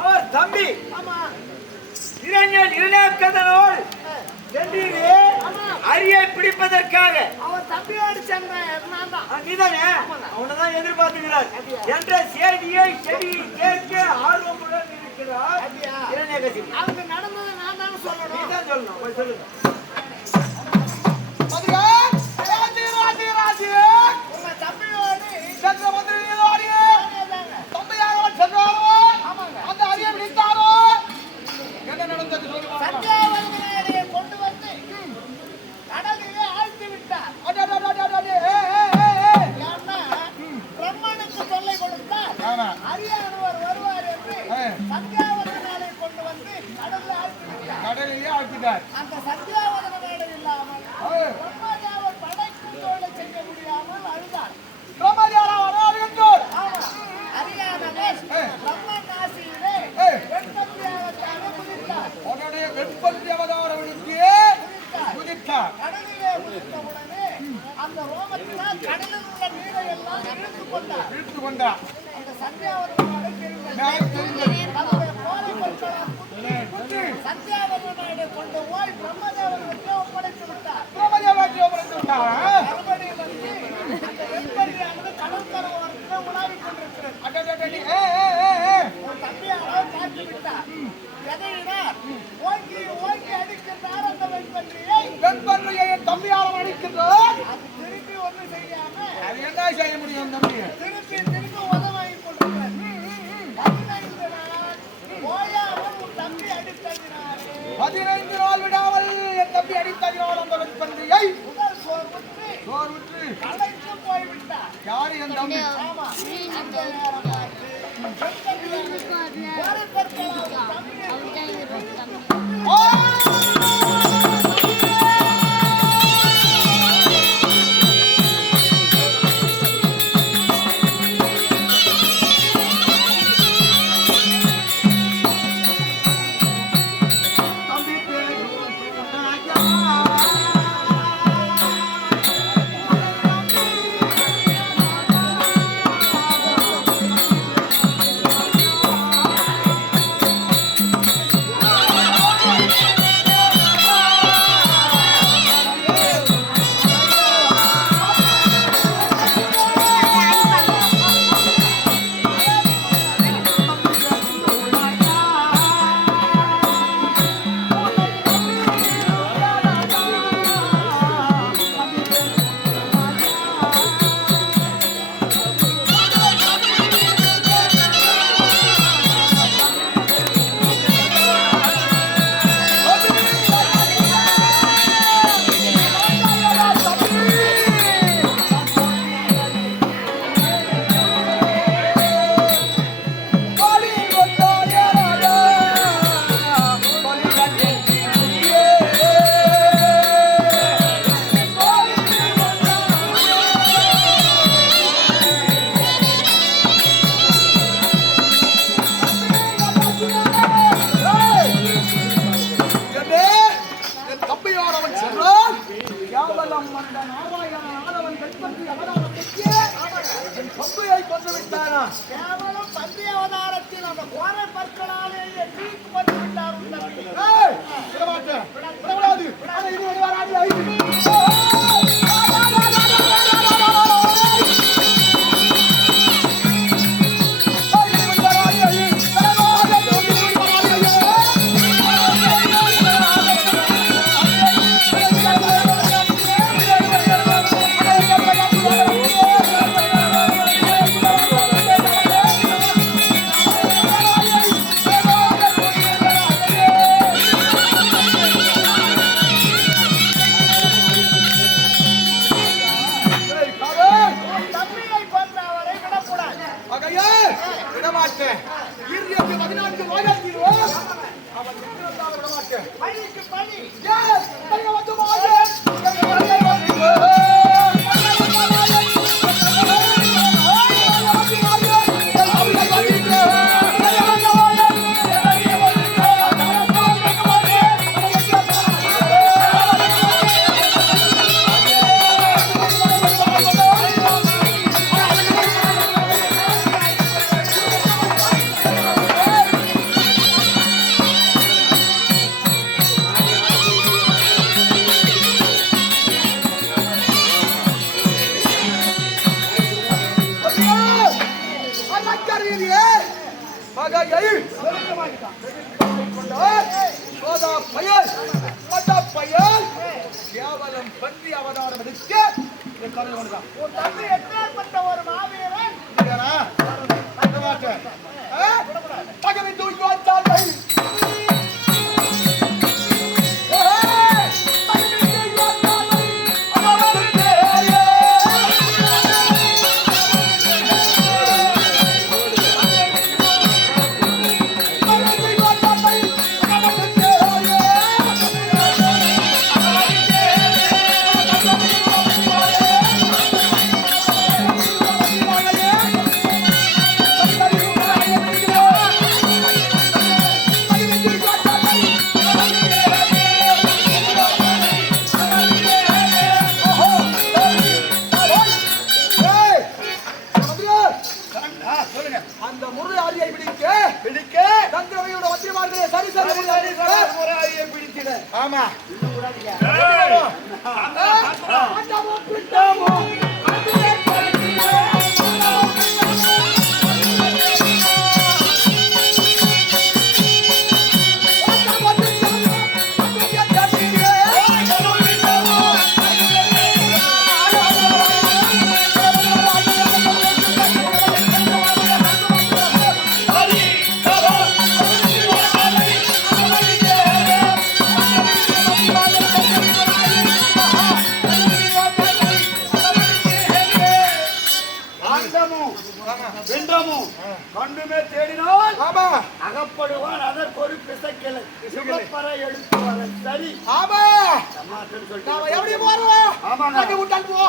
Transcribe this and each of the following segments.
அவர் தம்பி இளைஞர் இளைஞர் சென்றீரே அரியை பிடிப்பதற்காக அவர் தம்பியோடு சென்ற நீதானே அவனதான் எதிர்பார்த்துக்கிறார் என்ற செய்தியை செடி கேட்க ஆர்வமுடன் இருக்கிறார். அவங்க நடந்ததை நான் தான் சொல்லணும். நீதான் சொல்லணும். போய் சொல்லுங்க. உங்க தம்பியோடு சென்ற மந்திரி தம்பியாக சென்றாரோ அந்த அரியை பிடித்தாரோ என்ன நடந்தது சத்தியாவதனையை கொண்டு வந்து கடலிலே ஆழ்த்தி விட்டார். பிரம்மனுக்கு தொல்லை கொடுத்தார். அரியானவர் வருவார் என்று சத்தியாவதனை கொண்டு வந்து கடலிலே ஆழ்த்திவிட்டார். அந்த சத்தியாவதனை இல்லாமல் பிரம்மதேவர் படைக்கும் தொழிலை செய்ய முடியாமல் அழுதார். அரியானவர் பிரம்மன் ஆசியிலே வெண்பத்தியாகத்தானே குதித்தார். கடலிலே குதித்தவுடனே அந்த ரோமத்தினால் கடலில் உள்ள நீரை எல்லாம் இழுத்து கொண்டார். அந்த சத்தியாவதனை தன்னுடைய போரை சத்தியாவதனை கொண்டு போய் பிரம்மதேவனுக்கு ஒப்படைத்து விட்டார். மறுபடியும் வந்து அந்த வெண்பரியானது கடற்கரை ஓரத்தில் உலாவிக் கொண்டிருக்கிறது. தம்பியாளர் பார்த்து விட்டார். எதையினார் ஓங்கி ஓங்கி அடிக்கின்றார் அந்த வெண்பன்றியை. தம்பியாளர் அடிக்கின்றார். அது திருப்பி ஒன்றும் செய்யாம அது என்ன செய்ய முடியும் தம்பி? திருப்பி உதவாங்கி கொண்டிருக்கிறார். 15 நாள் ஓயாமல் உன் தம்பி அடித்ததினாலே 15 நாள் விடாமல் என் தம்பி அடித்ததினால் அந்த வெண்பன்றியை முதல் சோர்வுற்று களைத்து போய்விட்டார். யாரு என் தம்பி? ஆமா அந்த நேரம் பார்த்து ஒரு கற்களால் கேவலம் பன்றி அவதாரத்தில் அந்த கோரை பற்களாலேயே தூக்கி போட்டு விட்டார். மகையை சோதா பயல் மத பயல் கேவலம் பன்றி அவதாரம் எடுக்க என் கருணை ஒன்றுதான். உன் தம்பி எப்பேற்பட்ட ஒரு மாவீரன் பகவை தூக்கி வந்தார்கள். அந்த முருகாரியை பிடிக்க தந்திரவையோட வத்திரமார்களே சரி முருகாரியை பிடிச்சிட. ஆமா கண்டுமே தேடினால் ஆமா அகப்படுவான் அதற்கு ஒரு பிசைக்கலை சுகப்பற எடுத்து வர சரி. ஆமா நாம எப்படி போறோம்? ஆமாங்க விட்டால் போ.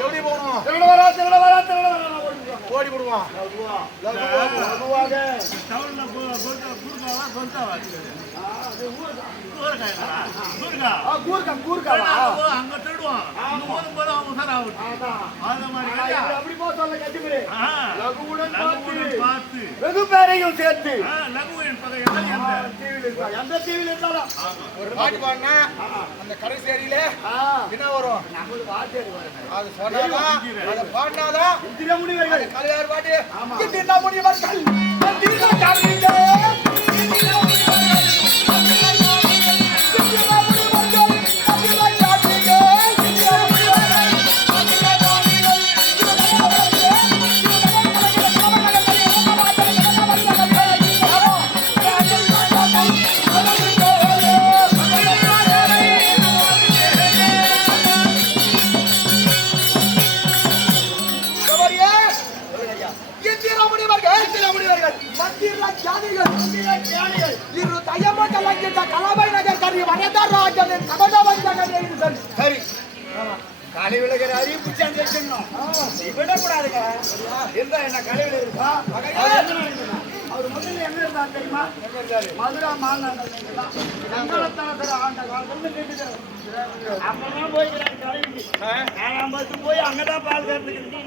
எப்படி போகணும்? ஓடி போடுவான். வெகு பேரையும் சேர்த்து எந்த டிவியில் இருந்தாலும் ஒரு பாட்டு பாடினா அந்த கடைசேரியில என்ன வரும்? அது சொன்னாதான் அதை பாடினாதான் கலையார் பாட்டு முடிவர்கள் கலை விலகிற அறிவு பிடிச்சாங்க விடக்கூடாதுங்க. என்ன கலை விலகிருக்கா அவர் முதல்ல எங்க இருந்தாரு தெரியுமா? மதுரா மாநகரத்தனத்துல ஆண்ட காலத்துல அங்கதான் போய்க்கிறாரு கலைக்கு. நான் பஸ் போய் அங்கதான் பால் கறந்துக்கிட்டு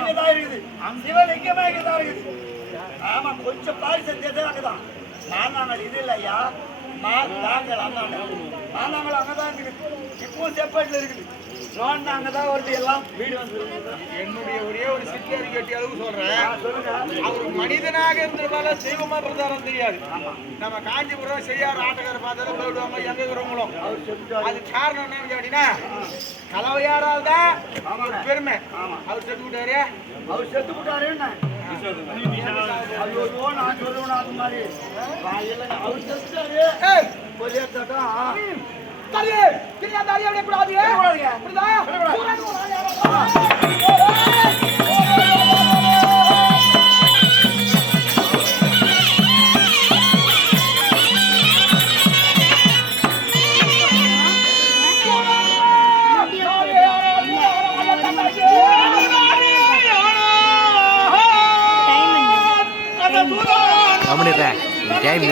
இங்கதான் இருக்குது. சிவலிங்கமே இங்கதான் இருக்குது. ஆமா கொஞ்சம் பால் செஞ்சதே அங்கதான். மாநாங்கள் இது இல்லையா நாங்கள் மாநாங்கள் அங்கதான் இருக்குது. இப்பவும் செப்பேட்ல இருக்குது. லோன் அங்கதான் வருது. எல்லாம் வீடு வந்து என்னுடைய ஒரே ஒரு சிக்கரி கட்டி அளவு சொல்றேன். அவரு மனிதனாக இருந்ததால தெய்வமா பிரதாரம் தெரியாது. நம்ம காஞ்சிபுரம் செய்யார் ஆட்டக்கார பார்த்தாலும் போயிடுவாங்க எங்க இருக்கிறவங்களும். அது காரணம் என்னன்னு கேட்டீங்கன்னா கலவையாரால் தான் பெருமை. அவர் செத்து விட்டாரு. அவர் செத்து விட்டாரு. அது ஒரு நான் சொல்லுவேன் அது மாதிரி அவர் செத்துட்டாரு. டைம்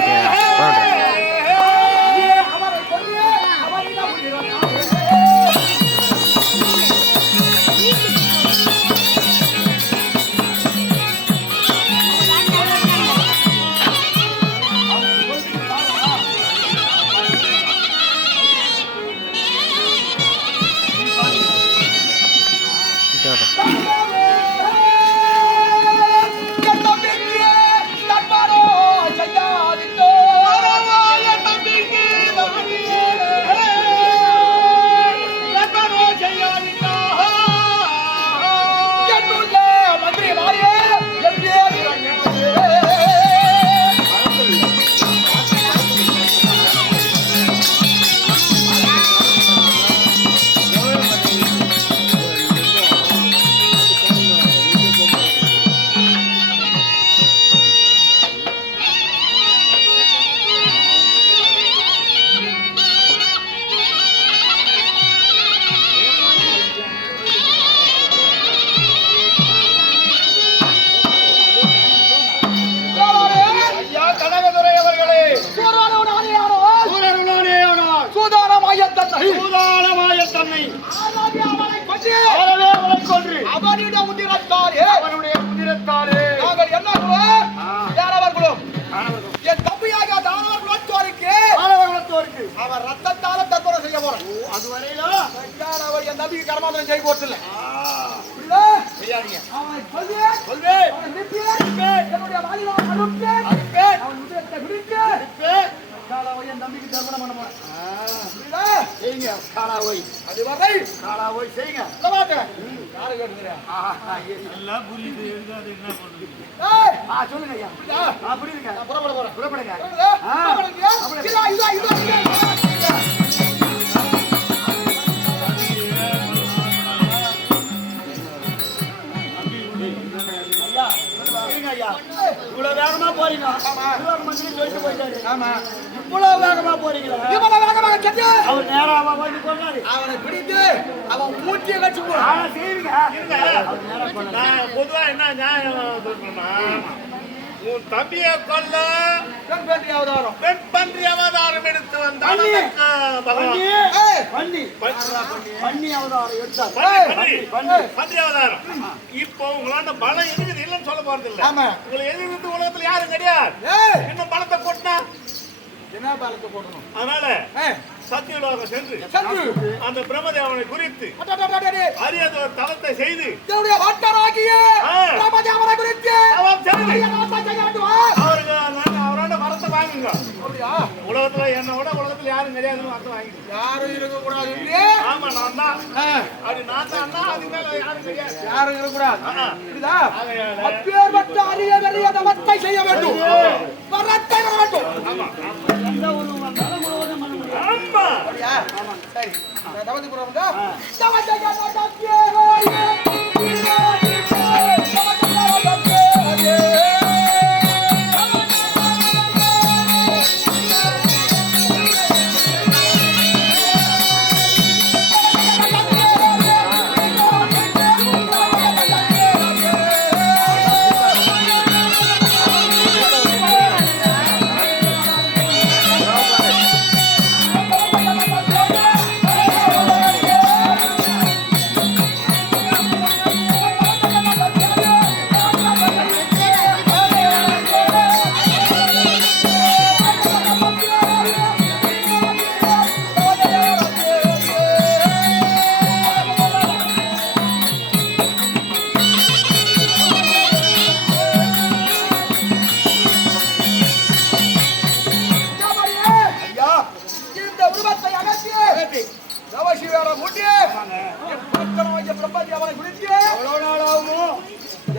அவர் ரத்தத்தால தற்கொலை செய்ய போறேன். அது வரையிலும் அவர் என் நம்பிக்கை கர்மாந்திரம் செய்ய போறதில்லை. என்னுடைய வாலிபம் அனுப்பேன், அவன் உதயத்தை விடுப்பேன், என் நம்பிக்கை தர்மணம் பண்ண போறேன். அதுவரை செய்யுங்க. யாரு கேட்டுக்கிறேன் சொல்லுங்க ஐயா. புரியுதுங்க. புறப்பட போறேன். புறப்படுங்க. இவ்வளவு வேகமா போறீங்க. இவ்வளவு வேகமா போறீங்களா? அவர் நேராக அவனை பிடித்து அவன் மூச்சியை கட்சி பொதுவா என்ன நியாயம்? உன் தம்பியை கொல்ல பெண் பன்றி அவதாரம் எடுத்து வந்தான். பன்றி அவதாரம். இப்போ உங்களாண்ட பலம் இருக்குது இல்லைன்னு சொல்ல போறது இல்ல. உங்களை எதிர்த்து உலகத்துல யாரும் கிடையாது. இன்னும் பலத்தை போட்டா என்ன பலத்தை போடணும்? அதனால சத்தியலோகம் சென்று அந்த பிரம்மதேவனை குறித்து அறியாத ஒரு தவத்தை செய்து அவரோட வரத்தை வாங்குங்க. உலகத்துல என்ன விட உலகத்துல யாரும் கிடையாதுன்னு வரத்தை வாங்கி யாரும் இருக்கக்கூடாது. ஆமா நான் தான் அது நான் தான். அது மேல யாரும் கிடையாது. யாரும் இருக்கக்கூடாது. அப்பேற்பட்ட அறியாத தவத்தை செய்ய வேண்டும். வரத்தை வர வேண்டும். ஆமா சரி தவதி புறம்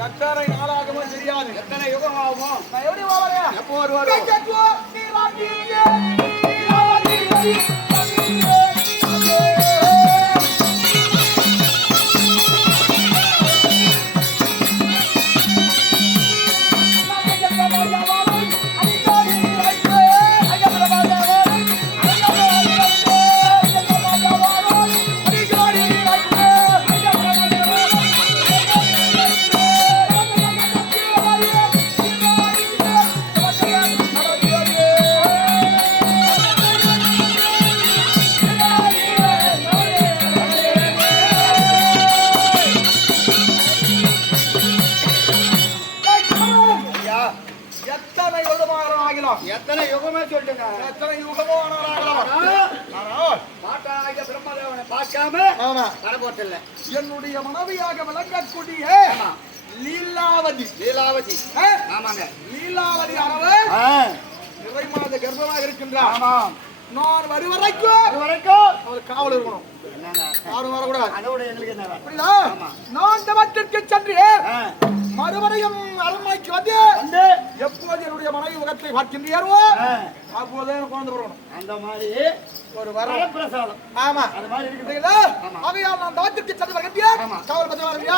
எத்தனை நாளாகுமோ தெரியாது. எத்தனை யுகம் ஆகுமோ? நான் எப்படி வாழறேன்? எப்போ வருவாரு? எத்தனை யுகமே சொல்லிட்டுங்க. எத்தனை யுகமோ பாட்டாகிய பிரம்மதேவனை பார்க்காம வரப்போட்டில்லை. என்னுடைய மனைவியாக விளங்கக்கூடிய லீலாவதி லீலாவதி. ஆமாங்க. லீலாவதி அளவு நிறை மாத கர்ப்பமாக இருக்கின்றார். ஆமாம். நான் வரைக்கும் அவர் காவல் இருக்கணும். யாரும் வரக்கூடாது. அதோட எங்களுக்கு என்ன புரியுதா? நான் தவத்திற்கு சென்று மறுபடியும் அரண்மனைக்கு வந்து எப்போது என்னுடைய மனைவி முகத்தை பார்க்கின்றீரோ அப்போதே குழந்தை வரணும். அந்த மாதிரி ஒரு வரப்பிரசாதம். ஆமா, அது மாதிரி இருக்குது. அவையால் நான் தவத்திற்கு சென்று வருகின்றேன். காவல் பற்றி வரலையா?